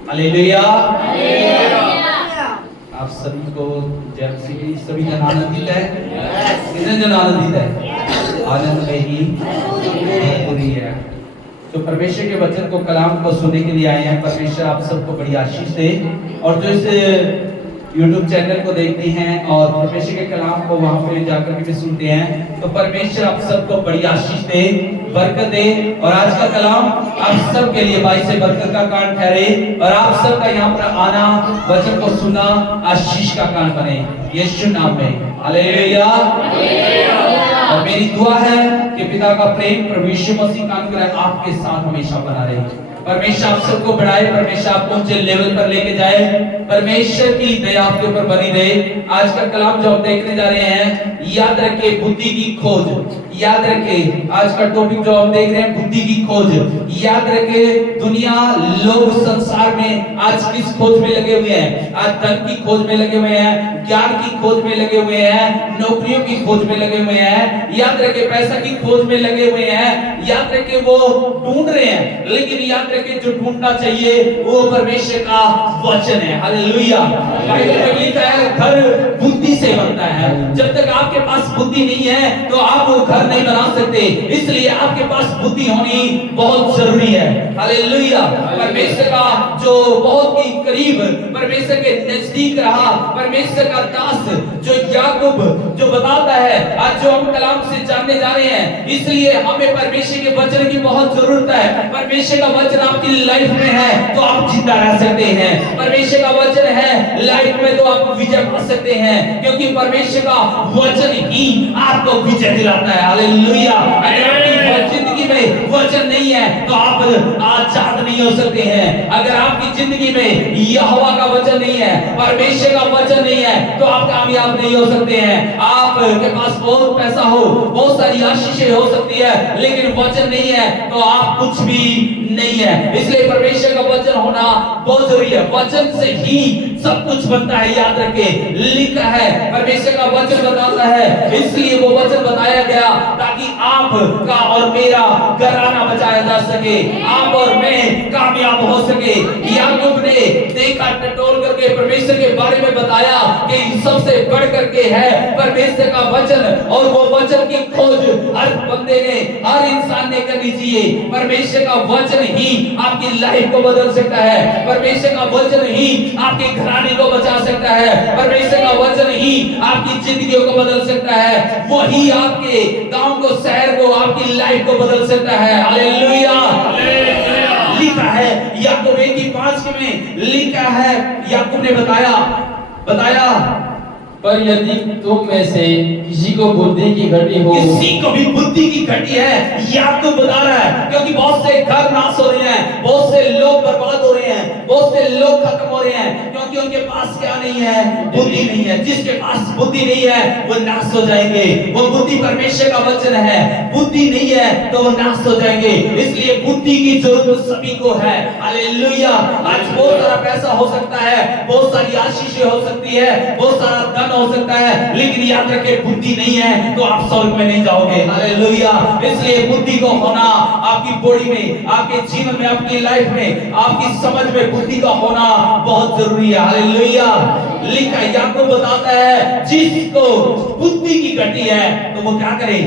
Hallelujah. आप सभी को जय मसीह। सभी जन आनंदित है? कितने जन आनंदित है? आनंद में ही पूरी है। तो परमेश्वर के वचन को कलाम को सुनने के लिए आए हैं। परमेश्वर आप सबको बड़ी आशीष दे। और जो इस YouTube चैनल को देखते हैं और परमेश्वर के कलाम को वहां पे जाकर के भी सुनते हैं, तो परमेश्वर आप सबको बड़ी आशीष दे, बरकत दे। और आज का कलाम आप सब के लिए बाई से बरकत का कारण ठहरे और आप सबका यहाँ पर आना, वचन को सुनना आशीष का कारण बने, यीशु नाम में। हालेलुया। और मेरी दुआ है कि पिता का प्रेम, प्रभु यीशु मसीह का अनुग्रह आपके साथ हमेशा बना रहे। परमेश्वर आप सबको बढ़ाए, परमेश्वर आपको ऊंचे लेवल पर लेके जाए, परमेश्वर की दया आपके ऊपर बनी रहे। आज का कलाम जो हम देखने जा रहे हैं, याद रखे बुद्धि की खोज। याद रखे आज का टॉपिक जो हम देख रहे हैं, बुद्धि की खोज। याद रखे दुनिया, लोग संसार में आज किस खोज में लगे हुए हैं? आज धन की खोज में लगे हुए हैं, ज्ञान की खोज में लगे हुए हैं, नौकरियों की खोज में लगे हुए हैं। याद रखे पैसा की खोज में लगे हुए हैं। याद रखे वो ढूंढ रहे हैं, लेकिन याद रखे जो ढूंढना चाहिए वो परमेश्वर का वचन है। हालेलुया। बाइबल में लिखा है घर बुद्धि से बनता है। जब तक आपके पास बुद्धि नहीं है तो आप वो घर नहीं बना सकते। इसलिए आपके पास बुद्धि होनी बहुत जरूरी है। हालेलुया। परमेश्वर का जो बहुत ही करीब, परमेश्वर के नजदीक रहा, परमेश्वर का दास जो याकूब जो बताता है, आज जो हम कलाम से जानने जा रहे हैं, इसलिए हमें परमेश्वर के वचन की बहुत जरूरत है। परमेश्वर का वचन आपकी लाइफ में है तो आप जिंदा रह सकते हैं। परमेश्वर का वचन है लाइफ में तो आप विजय पा सकते हैं, क्योंकि परमेश्वर का वचन ही आपको विजय दिलाता है। हालेलुया। अगर आपकी जिंदगी में वचन नहीं है तो आप आजाद नहीं हो सकते हैं। अगर आपकी जिंदगी में यहोवा का वचन नहीं है, परमेश्वर का वचन नहीं है, तो आप कामयाब नहीं हो सकते हैं। आपके पास बहुत पैसा हो, बहुत सारी आशीषें हो सकती है, लेकिन वचन नहीं है तो आप कुछ भी नहीं है। इसलिए परमेश्वर का वचन होना बहुत जरूरी है। वचन से ही सब कुछ बनता है। याद रखे लिखा है, परमेश्वर का वचन बताता है, इसलिए वो वचन बताया गया ताकि आपका और मेरा घराना बचाया जा सके, आप और मैं कामयाब हो सके। याकूब ने देखा टटोल करके परमेश्वर के बारे में बताया कि सबसे बढ़ करके है परमेश्वर का वचन, और वो वचन की खोज हर बंदे ने, हर इंसान ने करनी चाहिए। परमेश्वर का वचन ही आपकी लाइफ को बदल सकता है। परमेश्वर का वचन ही आपके घराने को बचा सकता है। परमेश्वर का वचन ही आपकी जिंदगियों को बदल सकता है। वही आपके गांव को, शहर को, आपकी लाइफ को बदल सकता है। हालेलुया। लिखा है याकूब 1:5 में लिखा है, याकूब ने बताया पर यदि तुम में से किसी को बुद्धि की घटी हो, किसी को भी बुद्धि की घटी है, याकूब बता रहा है, क्योंकि बहुत से घर नाश हो रहे हैं, बहुत से लोग बर्बाद हो रहे हैं, बहुत से लोग खत्म हो रहे हैं, क्योंकि उनके पास क्या नहीं है? बुद्धि नहीं है। जिसके पास बुद्धि नहीं है वो नाश हो जाएंगे। वो बुद्धि परमेश्वर का वचन है, बुद्धि नहीं है तो वो नाश हो जाएंगे। इसलिए बुद्धि की जरूरत सभी को है। हालेलुया। आज बहुत सारा पैसा हो सकता है, बहुत सारी आशीषें हो सकती है, बहुत सारा धन हो सकता है, लेकिन याद रखे बुद्धि नहीं है तो आप स्वर्ग में नहीं जाओगे। हालेलुया। इसलिए बुद्धि को होना आपकी बॉडी में, आपके जीवन में, आपकी लाइफ में, आपकी समझ में बुद्धि का होना बहुत जरूरी है। हालेलुया। लिखा याकूब बताता है जिसको बुद्धि की घटी है तो वो क्या करे?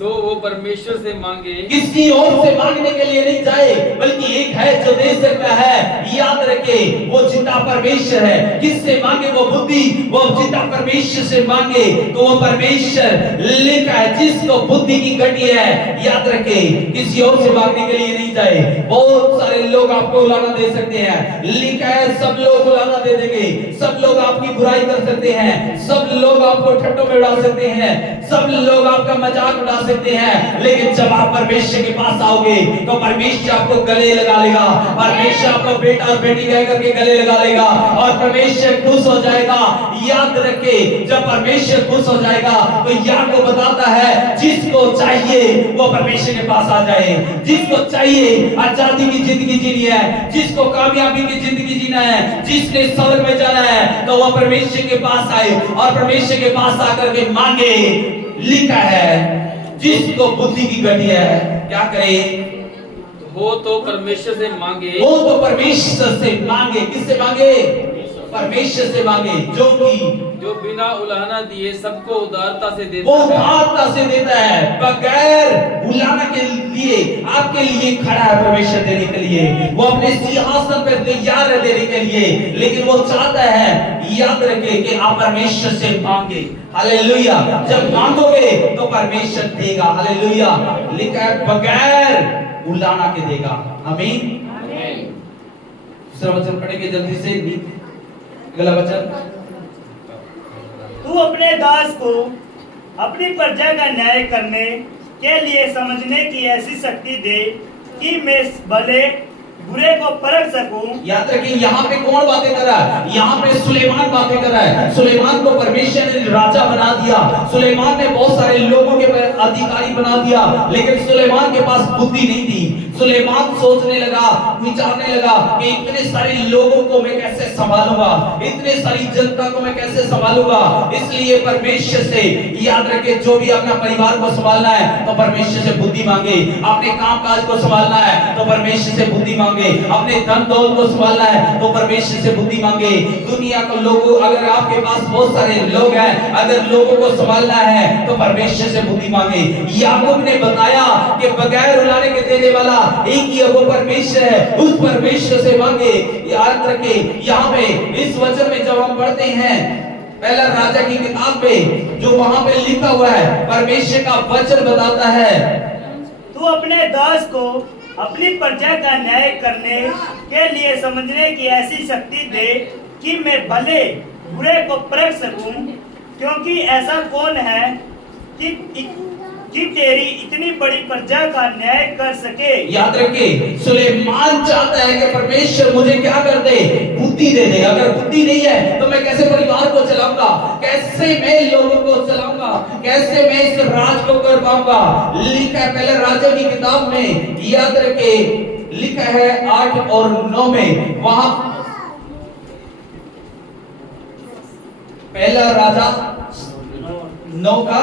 तो वो परमेश्वर से मांगे। किसी और से मांगने के लिए नहीं जाए, बल्कि एक है जो दे सकता है। याद रखे वो जिंदा परमेश्वर है। किससे मांगे? वो बुद्धि, वो जिंदा परमेश्वर से मांगे तो वो परमेश्वर लिखा है जिसको बुद्धि की घटी है। याद रखे किसी और से मांगने के लिए नहीं जाए। बहुत सारे लोग आपको उलाना दे सकते हैं, लिखा है सब लोग उलाना दे देंगे, सब लोग आपकी बुराई कर सकते हैं, सब लोग आपको ठट्टों में उड़ा सकते हैं, सब लोग आपका मजाक उड़ा सकते हैं, लेकिन जब आप परमेश्वर के पास आओगे तो परमेश्वर आपको गले लगा लेगा। परमेश्वर आपको बेटा और बेटी कह करके गले लगा लेगा और परमेश्वर खुश हो जाएगा। याद रखे जब परमेश्वर खुश हो जाएगा तो याकूब बताता है जिसको चाहिए वो परमेश्वर के पास आ जाए। जिसको चाहिए आजादी की जिंदगी जीनी है, जिसको कामयाबी की जिंदगी जीना है, जिसने स्वर्ग में जाना है, तो वो परमेश्वर के पास आए और परमेश्वर के पास आकर के मांगे। लिखा है जिसको बुद्धि की घटी है क्या करे? हो तो परमेश्वर से मांगे, वो तो परमेश्वर से मांगे। किससे मांगे? परमेश्वर से मांगे, जो बिना उलाहना दिए सबको उदारता से वो देता है। उदारता से देता है, बगैर उलाहना के लिए आपके लिए खड़ा है परमेश्वर देने के लिए। वो अपने सिंहासन पर तैयार है देने के लिए, लेकिन वो चाहता है, याद रखिए कि आप परमेश्वर से मांगे। हालेलुया। जब मांगोगे तो परमेश्वर देगा। हालेलुया। लिखा है बगैर उलाहना के देगा। आमीन। दूसरा वचन पढ़ेंगे जल्दी से, अगला वचन। तू अपने दास को अपनी प्रजा का न्याय करने के लिए समझने की ऐसी शक्ति दे कि मैं भले बुरे को परख सकूं। याद रखिए, यहाँ पे कौन बातें कर रहा है? यहाँ पे सुलेमान बातें कर रहा है। सुलेमान को परमेश्वर ने राजा बना दिया। सुलेमान ने बहुत सारे लोगों के अधिकारी बना दिया, लेकिन सुलेमान के पास बुद्धि नहीं थी। सुलेमान सोचने लगा, विचारने लगा कि इतने सारे लोगों को मैं कैसे संभालूंगा, इतने सारी जनता को मैं कैसे संभालूंगा। इसलिए परमेश्वर से, याद रखे, जो भी अपना परिवार को संभालना है तो परमेश्वर से बुद्धि मांगे। अपने काम काज को संभालना है तो परमेश्वर से बुद्धि मांगे। अपने धन दौलत को संभालना है तो परमेश्वर से बुद्धि मांगे। दुनिया को लोगों, अगर आपके पास बहुत सारे लोग हैं, अगर लोगों को संभालना है तो परमेश्वर से बुद्धि मांगे। याकूब ने बताया कि बगैर उलाहने के देने वाला एक ही है, वो परमेश्वर है। उस परमेश्वर से मांगे। याद रखे, यहाँ पे इस वचन में जब हम पढ़ते हैं पहला राजा की किताब में, जो वहां पे लिखा हुआ है, परमेश्वर का वचन बताता है, तू अपने दास को अपनी प्रजा का न्याय करने के लिए समझने की ऐसी शक्ति दे कि मैं भले बुरे को परख सकूं, क्योंकि ऐसा कौन है कि तेरी इतनी बड़ी प्रजा का न्याय कर सके। याद रखिए, सुलेमान चाहता है कि परमेश्वर मुझे क्या कर दे? बुद्धि दे दे। अगर बुद्धि नहीं है तो मैं कैसे परिवार को चलाऊंगा, कैसे मैं लोगों को चलाऊंगा, कैसे मैं इस राज को कर पाऊंगा। लिखा है पहले राजा की किताब में, याद रखे, लिखा है 8 और 9 में, वहां पहला राजा 9 का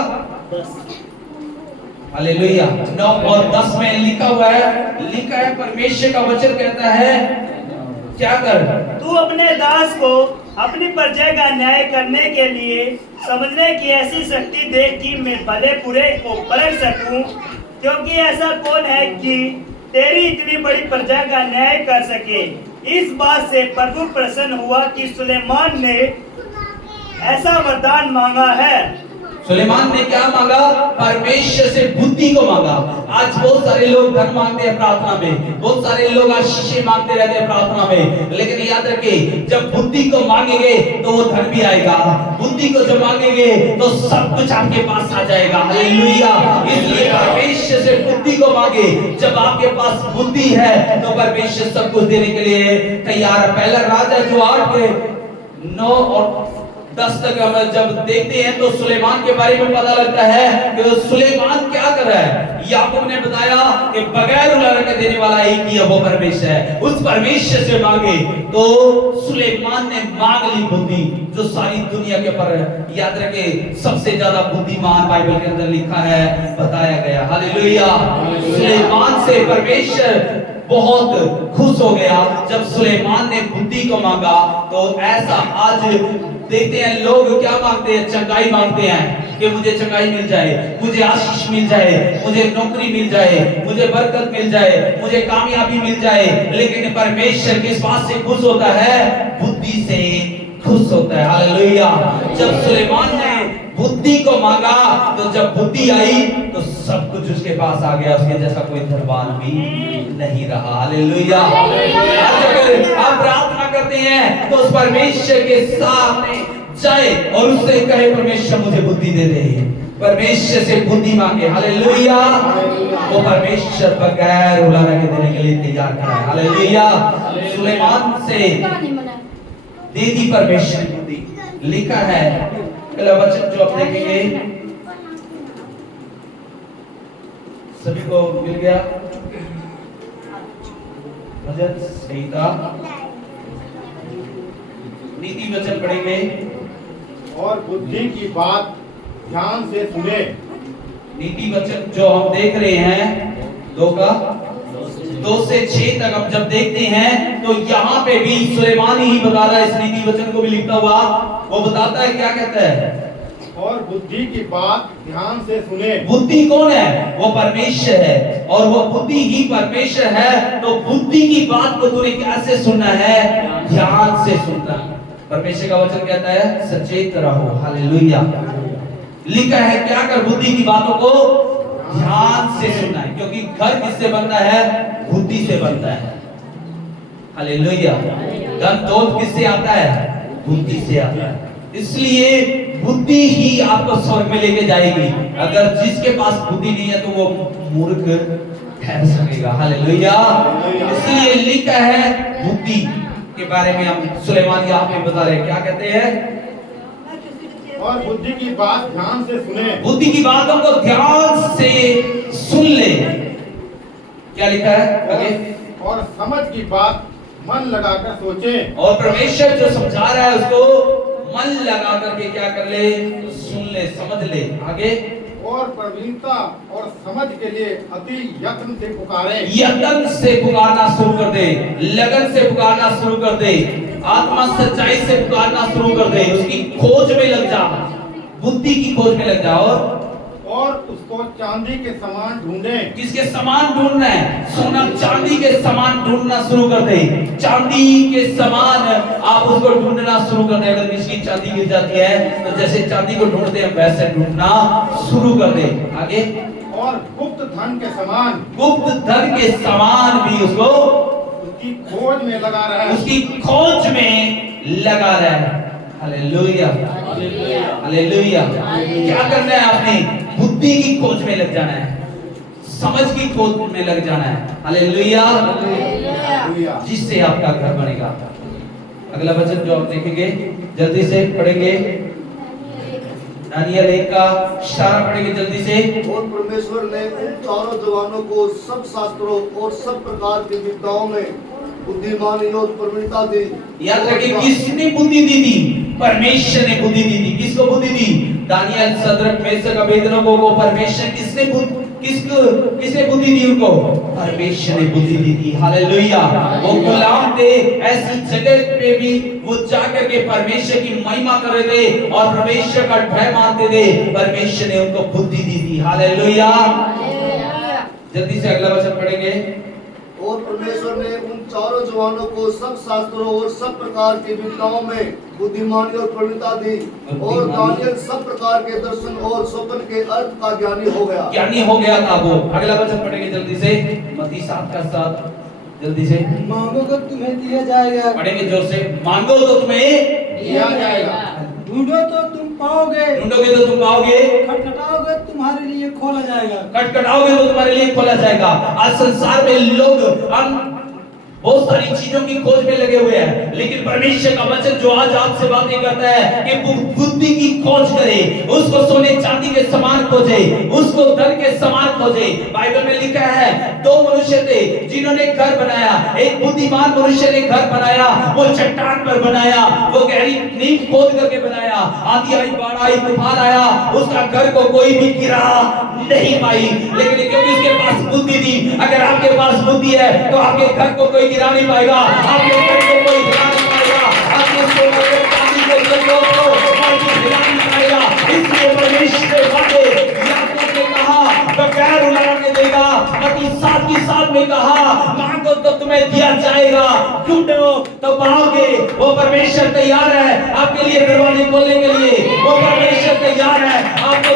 हालेलुया 9 और 10 में लिखा हुआ है, परमेश्वर का वचन कहता है, क्या कर? तू अपने दास को अपनी प्रजा का न्याय करने के लिए समझने की ऐसी शक्ति दे कि मैं भले बुरे को परख सकूं, क्योंकि ऐसा कौन है कि तेरी इतनी बड़ी प्रजा का न्याय कर सके। इस बात से प्रभु प्रसन्न हुआ कि सुलेमान ने ऐसा वरदान मांगा है। सुलेमान ने क्या मांगा? परमेश्वर से बुद्धि को मांगा। आज बहुत सारे लोग धन मांगते हैं प्रार्थना में, बहुत सारे लोग आशीष मांगते रहते हैं प्रार्थना में, लेकिन याद रखिए, जब बुद्धि को मांगेंगे तो वो धन भी आएगा। बुद्धि को जब मांगेंगे तो सब कुछ आपके पास आ जाएगा। हालेलुया। इसलिए परमेश्वर से बुद्धि को मांगे। जब आपके पास बुद्धि है तो परमेश्वर सब कुछ देने के लिए तैयार है। पहला राजा जो 8 के 9 और 10 तक हम जब देखते हैं तो सुलेमान के बारे में पता लगता है कि सुलेमान क्या कर रहा है। याकूब ने बताया कि बगैर उलाहना के देने वाला एक ही है, वो परमेश्वर है। उस परमेश्वर से मांगे तो सुलेमान ने मांग ली बुद्धि, जो सारी दुनिया के ऊपर, याद रखे, सबसे ज्यादा बुद्धिमान बाइबल के अंदर लिखा है, बताया गया। हालेलुया। सुलेमान से परमेश्वर बहुत खुश हो गया जब सुलेमान ने बुद्धि को मांगा। तो ऐसा आज देखते हैं लोग क्या मांगते हैं? चंगाई मांगते हैं कि मुझे चंगाई मिल जाए, मुझे आशीष मिल जाए, मुझे नौकरी मिल जाए, मुझे बरकत मिल जाए, मुझे कामयाबी मिल जाए। लेकिन परमेश्वर किस बात से खुश होता है? बुद्धि से खुश होता है। हालेलुया। जब सुलेमान ने बुद्धि को मांगा तो जब बुद्धि आई तो सब कुछ उसके पास आ गया। उसके जैसा कोई धनवान भी नहीं रहा। हालेलुया। अगर आप प्रार्थना करते हैं तो उस परमेश्वर के सामने जाए और उससे कहे, परमेश्वर मुझे बुद्धि दे दे। परमेश्वर से बुद्धि मांगे। हालेलुया। वो परमेश्वर बगैर उलाहना के देने के लिए तैयार खड़ा है। हालेलुया। सुलेमान से दे दी परमेश्वर ने बुद्धि। लिखा है पहला वचन जो आप देखेंगे, सभी को मिल गया भजन संहिता, नीति वचन पढ़ेंगे। और बुद्धि की बात ध्यान से सुने। नीति वचन जो हम देख रहे हैं 2 का 2 से 6 तक हम जब देखते हैं तो यहाँ पे भी सुलेमान ही बता रहा है, इस नीति वचन को भी लिखता हुआ वो बताता है, क्या कहता है? और बुद्धि की बात ध्यान से सुने। बुद्धि कौन है? वो परमेश्वर है, और वो बुद्धि ही परमेश्वर है। तो बुद्धि की बात को तूने कैसे सुनना है? ध्यान से सुनना। परमेश्वर का वचन कहता है सचेत रहो। हालेलुया। लिखा है क्या कर? बुद्धि की बातों को ध्यान से सुनना है, क्योंकि घर किससे बनता है? बुद्धि से बनता है। हालेलुया। धन दौलत किससे आता है? बुद्धि से आता है। इसलिए बुद्धि ही आपको स्वर्ग में लेके जाएगी। अगर जिसके पास बुद्धि नहीं है तो वो मूर्ख ठहर सकेगा। हालेलुया। इसलिए लिखा है बुद्धि के बारे में हम सुलेमान यहाँ पे बता रहे हैं, क्या कहते हैं? और बुद्धि की बात ध्यान से सुने। बुद्धि की बातों को ध्यान से सुन ले। क्या लिखा है आगे? और समझ की बात मन लगाकर सोचे। और परमेश्वर जो समझा रहा है उसको मन लगा करके क्या कर ले? सुन ले, समझ ले। आगे? और प्रवीणता और समझ के लिए अति यत्न से पुकारे। यत्न से पुकारना शुरू कर दे, लगन से पुकारना शुरू कर दे, आत्मा सच्चाई से पुकारना शुरू कर दे। उसकी खोज में लग जा, बुद्धि की खोज में लग जा। और उसको चांदी के समान ढूंढे। किसके समान ढूंढना है? सोना चांदी के समान ढूंढना शुरू कर दे। चांदी के समान आप उसको ढूंढना शुरू कर दे। अगर इसकी चांदी गिर जाती है तो जैसे चांदी को ढूंढते हैं वैसे ढूंढना शुरू कर दे। आगे? और गुप्त धन के समान। गुप्त धन के समान भी उसको उसकी खोज में लगा रहा है। उसकी खोज में लगा रहा है। हालेलुया। हालेलुया। क्या करना है? आपने बुद्धि की खोज में लग जाना है, समझ की खोज में लग जाना है। हालेलुया। जिससे आपका घर बनेगा। अगला वचन जो आप देखेंगे जल्दी से पढ़ेंगे, दानियल 1 का 4 पढ़ेंगे जल्दी से। और परमेश्वर ने उन चारों जवानों को सब शास्त्रों और सब प्रकार की विद्याओं में बुद्धिमानी और प्रवीणता दी। याद रखिए, किसने बुद्धि दी थी? परमेश्वर ने बुद्धि दी थी। किसको बुद्धि दी? दानियल, शद्रक, मेशक, अबेदनगो को परमेश्वर किसने बुद्धि दी? उनको परमेश्वर ने बुद्धि दी थी। हालेलुया। वो गुलाम थे, ऐसी जगह पे भी वो जाकर के परमेश्वर की महिमा कर रहे थे और परमेश्वर का भय मानते थे। परमेश्वर ने उनको बुद्धि दी थी। हालेलुया। जल्दी से अगला वचन पढ़ेंगे। और परमेश्वर ने उन चारों जवानों को सब शास्त्रों और सब प्रकार की विद्याओं में बुद्धिमानी और प्रवीणता दी। और दानियल सब प्रकार के दर्शन और स्वप्न के अर्थ का ज्ञानी हो गया। ज्ञानी हो गया था वो। अगला वचन पढ़ेंगे जल्दी से, मत्ती 7 का 7 जल्दी से। मांगोगे तुम्हें दिया जाएगा, पढ़ेंगे जोर से। मांगो तो तुम्हें दिया जाएगा, ढूंढो तो तुम पाओगे, ढूंढोगे तो तुम पाओगे, खटखटाओगे तुम्हारे लिए खोला जाएगा। खटखटाओगे तो तुम्हारे लिए खोला जाएगा। आज संसार में लोग बहुत सारी चीजों की खोज में लगे हुए हैं, लेकिन परमेश्वर का वचन जो आज आपसे बातें करता है कि बुद्धि की खोज करे, उसको सोने चांदी के समान खोजे, उसको धन के समान खोजे। बाइबल में लिखा है 2 मनुष्य थे जिन्होंने घर बनाया। एक बुद्धिमान मनुष्य ने घर बनाया, वो चट्टान पर बनाया, वो गहरी नींव खोद करके बनाया। आंधी आई, बाढ़ आई, तूफान आया, उसका घर को कोई भी गिरा नहीं पाई, लेकिन क्योंकि उसके पास बुद्धि थी। अगर आपके पास बुद्धि है तो आपके घर को कोई गिरा नहीं पाएगा, आपके घर को कोई गिरा नहीं पाएगा, आपके सोने को चांदी को कोई गिरा नहीं पाएगा। इसलिए परमेश्वर ने वादे याकूब ने कहा बगैर उलारने देगा। मत्ती 7 की 7 में कहा मांगो तो तुम्हें दिया जाएगा, ढूंढो तो पाओगे। वो परमेश्वर तैयार है आपके लिए दरवाजे खोलने के लिए। वो परमेश्वर तैयार है आपको